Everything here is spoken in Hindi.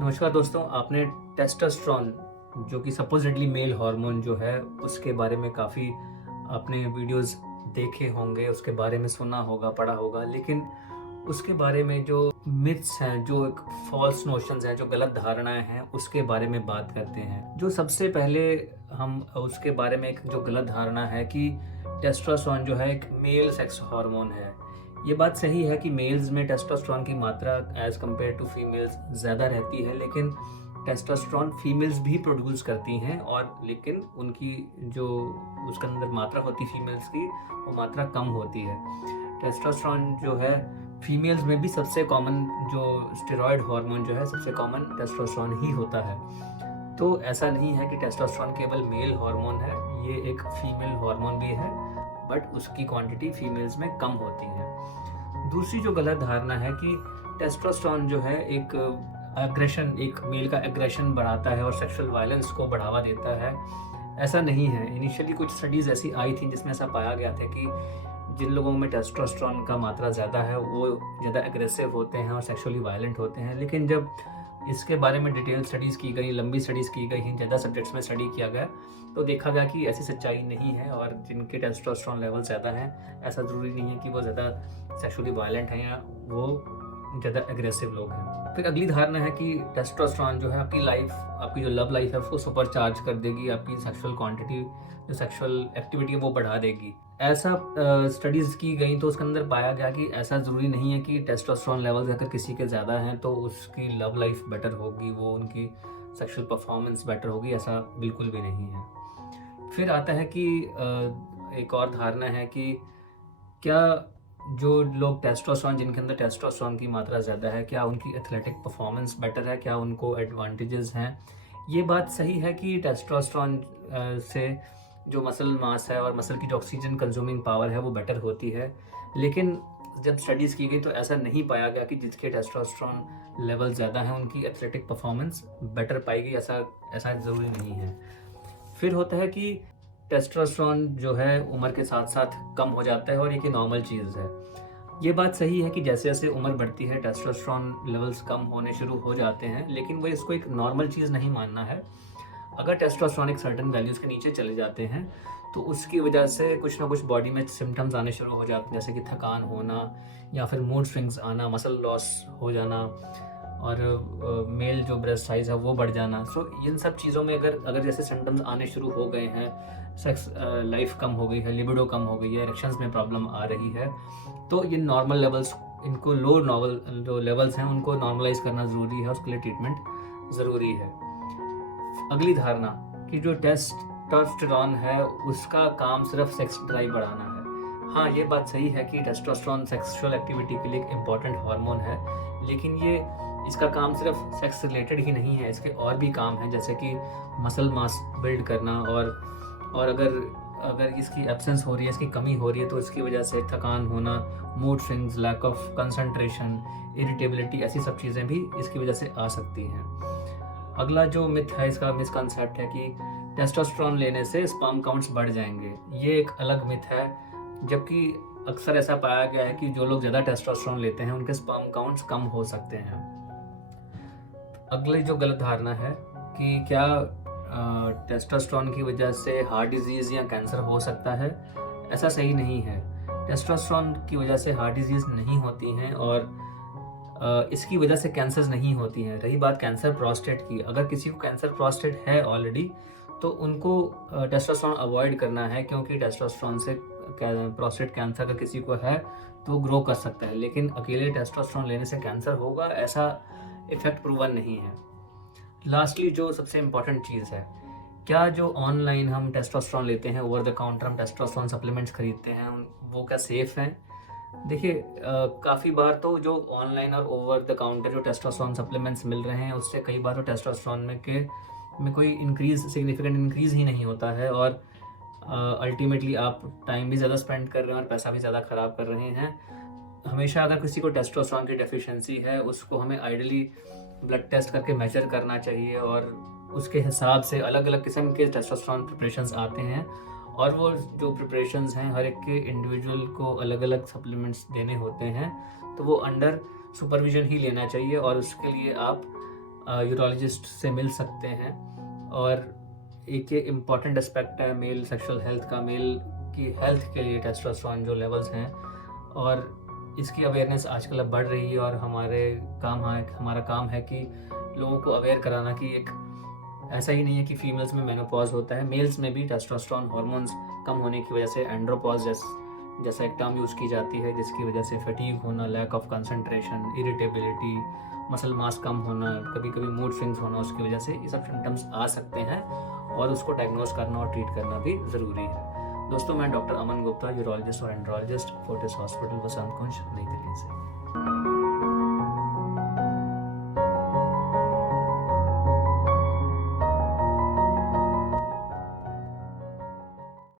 नमस्कार दोस्तों, आपने टेस्टोस्टेरोन जो कि सपोजिटली मेल हार्मोन जो है उसके बारे में काफ़ी आपने वीडियोस देखे होंगे, उसके बारे में सुना होगा, पढ़ा होगा। लेकिन उसके बारे में जो मिथ्स हैं, जो एक फॉल्स नोशंस हैं, जो गलत धारणाएं हैं, उसके बारे में बात करते हैं। जो सबसे पहले हम उसके बारे में एक जो गलत धारणा है कि टेस्टोस्टेरोन जो है एक मेल सेक्स हार्मोन है। ये बात सही है कि मेल्स में टेस्टोस्टेरोन की मात्रा एज कम्पेयर टू फीमेल्स ज़्यादा रहती है, लेकिन टेस्टोस्टेरोन फीमेल्स भी प्रोड्यूस करती हैं, और लेकिन उनकी जो उसके अंदर मात्रा होती है फीमेल्स की, वो मात्रा कम होती है। टेस्टोस्टेरोन जो है फीमेल्स में भी सबसे कॉमन जो स्टेरॉयड हार्मोन जो है, सबसे कॉमन टेस्टोस्टेरोन ही होता है। तो ऐसा नहीं है कि टेस्टोस्टेरोन केवल मेल हार्मोन है, ये एक फीमेल हार्मोन भी है, बट उसकी क्वांटिटी फीमेल्स में कम होती है। दूसरी जो गलत धारणा है कि टेस्टोस्टेरोन जो है एक एग्रेशन, एक मेल का एग्रेशन बढ़ाता है और सेक्सुअल वायलेंस को बढ़ावा देता है। ऐसा नहीं है। इनिशियली कुछ स्टडीज़ ऐसी आई थी जिसमें ऐसा पाया गया था कि जिन लोगों में टेस्टोस्टेरोन का मात्रा ज़्यादा है वो ज़्यादा एग्रेसिव होते हैं और सेक्सुअली वायलेंट होते हैं। लेकिन जब इसके बारे में डिटेल स्टडीज़ की गई, लंबी स्टडीज़ की गई, ज़्यादा सब्जेक्ट्स में स्टडी किया गया, तो देखा गया कि ऐसी सच्चाई नहीं है। और जिनके टेस्टोस्टेरोन लेवल ज़्यादा हैं, ऐसा ज़रूरी नहीं है कि वो ज़्यादा सेक्सुअली वायलेंट हैं या वो ज़्यादा एग्रेसिव लोग हैं। फिर अगली धारणा है कि टेस्टोस्टेरोन जो है आपकी लाइफ, आपकी जो लव लाइफ है उसको सुपर चार्ज कर देगी, आपकी सेक्सुअल क्वांटिटी, जो सेक्सुअल एक्टिविटी है वो बढ़ा देगी। ऐसा स्टडीज़ की गई तो उसके अंदर पाया गया कि ऐसा ज़रूरी नहीं है कि टेस्टोस्टेरोन लेवल्स अगर किसी के ज़्यादा हैं तो उसकी लव लाइफ बेटर होगी, वो उनकी सेक्सुअल परफॉर्मेंस बेटर होगी, ऐसा बिल्कुल भी नहीं है। फिर आता है कि एक और धारणा है कि क्या जो लोग टेस्टोस्टेरोन, जिनके अंदर टेस्टोस्टेरोन की मात्रा ज़्यादा है, क्या उनकी एथलेटिक परफॉर्मेंस बेटर है, क्या उनको एडवांटेजेस हैं? ये बात सही है कि टेस्टोस्टेरोन से जो मसल मास है और मसल की जो ऑक्सीजन कंज्यूमिंग पावर है वो बेटर होती है। लेकिन जब स्टडीज़ की गई तो ऐसा नहीं पाया गया कि जिसके टेस्टोस्टेरोन लेवल ज़्यादा हैं उनकी एथलेटिक परफॉर्मेंस बेटर पाएगी, ऐसा ऐसा ज़रूरी नहीं है। फिर होता है कि टेस्टोस्टेरोन जो है उम्र के साथ साथ कम हो जाता है और ये कि नॉर्मल चीज़ है। ये बात सही है कि जैसे-जैसे उम्र बढ़ती है टेस्टोस्टेरोन लेवल्स कम होने शुरू हो जाते हैं, लेकिन वो इसको एक नॉर्मल चीज़ नहीं मानना है। अगर टेस्टोस्टेरोन एक सर्टेन वैल्यूज़ के नीचे चले जाते हैं, तो उसकी वजह से कुछ ना कुछ बॉडी में सिम्पटम्स आने शुरू हो जाते हैं, जैसे कि थकान होना या फिर मूड स्विंग्स आना, मसल लॉस हो जाना, और मेल जो ब्रेस्ट साइज़ है वो बढ़ जाना। सो इन सब चीज़ों में अगर अगर जैसे सिम्पटम्स आने शुरू हो गए हैं, सेक्स लाइफ कम हो गई है, लिबिडो कम हो गई है, इरेक्शंस में प्रॉब्लम आ रही है, तो ये नॉर्मल लेवल्स, इनको लो नॉर्मल जो लेवल्स हैं उनको नॉर्मलाइज़ करना ज़रूरी है, उसके लिए ट्रीटमेंट ज़रूरी है। अगली धारणा कि जो टेस्टोस्टेरोन है उसका काम सिर्फ सेक्स ड्राइव बढ़ाना है। हाँ, ये बात सही है कि टेस्टोस्टेरोन सेक्सुअल एक्टिविटी के लिए एक इम्पॉर्टेंट हार्मोन है, लेकिन ये इसका काम सिर्फ सेक्स रिलेटेड ही नहीं है, इसके और भी काम हैं, जैसे कि मसल मास बिल्ड करना, और अगर अगर इसकी एब्सेंस हो रही है, इसकी कमी हो रही है, तो इसकी वजह से थकान होना, mood swings, lack of concentration, irritability, ऐसी सब चीज़ें भी इसकी वजह से आ सकती हैं। अगला जो मिथ है, इसका मिसकंसेप्ट है कि टेस्टोस्टेरोन लेने से स्पर्म काउंट्स बढ़ जाएंगे। ये एक अलग मिथ है, जबकि अक्सर ऐसा पाया गया है कि जो लोग ज़्यादा टेस्टोस्टेरोन लेते हैं उनके स्पर्म काउंट्स कम हो सकते हैं। अगली जो गलत धारणा है कि क्या टेस्टोस्टेरोन की वजह से हार्ट डिजीज़ या कैंसर हो सकता है, ऐसा सही नहीं है। टेस्टोस्टेरोन की वजह से हार्ट डिजीज़ नहीं होती हैं, और इसकी वजह से कैंसर्स नहीं होती हैं। रही बात कैंसर प्रोस्टेट की, अगर किसी को कैंसर प्रोस्टेट है ऑलरेडी, तो उनको टेस्टोस्टेरोन अवॉइड करना है, क्योंकि टेस्टोस्टेरोन से प्रोस्टेट कैंसर अगर किसी को है तो वो ग्रो कर सकता है, लेकिन अकेले टेस्टोस्टेरोन लेने से कैंसर होगा ऐसा इफेक्ट प्रूवन नहीं है। लास्टली जो सबसे इम्पॉर्टेंट चीज़ है, क्या जो ऑनलाइन हम टेस्टोस्टेरोन लेते हैं, ओवर द काउंटर हम टेस्टोस्टेरोन सप्लीमेंट्स खरीदते हैं, वो क्या सेफ़ हैं? देखिए, काफ़ी बार तो जो ऑनलाइन और ओवर द काउंटर जो टेस्टोस्टेरोन सप्लीमेंट्स मिल रहे हैं, उससे कई बार तो टेस्टोस्टेरोन में कोई सिग्निफिकेंट इंक्रीज़ ही नहीं होता है, और अल्टीमेटली आप टाइम भी ज़्यादा स्पेंड कर रहे हैं और पैसा भी ज़्यादा ख़राब कर रहे हैं। हमेशा अगर किसी को टेस्टोस्टेरोन की डेफिशिएंसी है, उसको हमें आइडियली ब्लड टेस्ट करके मेजर करना चाहिए, और उसके हिसाब से अलग अलग किस्म के टेस्टोस्टेरोन प्रिपरेशंस आते हैं, और वो जो प्रिपरेशंस हैं हर एक के इंडिविजुअल को अलग अलग सप्लीमेंट्स देने होते हैं, तो वो अंडर सुपरविजन ही लेना चाहिए, और उसके लिए आप यूरोलॉजिस्ट से मिल सकते हैं। और एक ये इम्पॉर्टेंट एस्पेक्ट है मेल सेक्सुअल हेल्थ का, मेल की हेल्थ के लिए टेस्टोस्टेरोन जो लेवल्स हैं, और इसकी अवेयरनेस आजकल अब बढ़ रही है। और हमारा काम है कि लोगों को अवेयर कराना कि एक ऐसा ही नहीं है कि फीमेल्स में मेनोपॉज होता है, मेल्स में भी टेस्टोस्टेरोन हार्मोन्स कम होने की वजह से एंड्रोपॉज जैसा एक टर्म यूज़ की जाती है, जिसकी वजह से फटीग होना, lack of concentration, irritability, muscle mass कम होना, कभी कभी मूड स्विंग्स होना, उसकी वजह से ये सब सिम्टम्स आ सकते हैं और उसको डायग्नोज करना और ट्रीट करना भी ज़रूरी है। दोस्तों, मैं डॉक्टर अमन गुप्ता, यूरोलॉजिस्ट और एंड्रोलॉजिस्ट, फोर्टिस हॉस्पिटल, वसंत कुंज, नई दिल्ली से।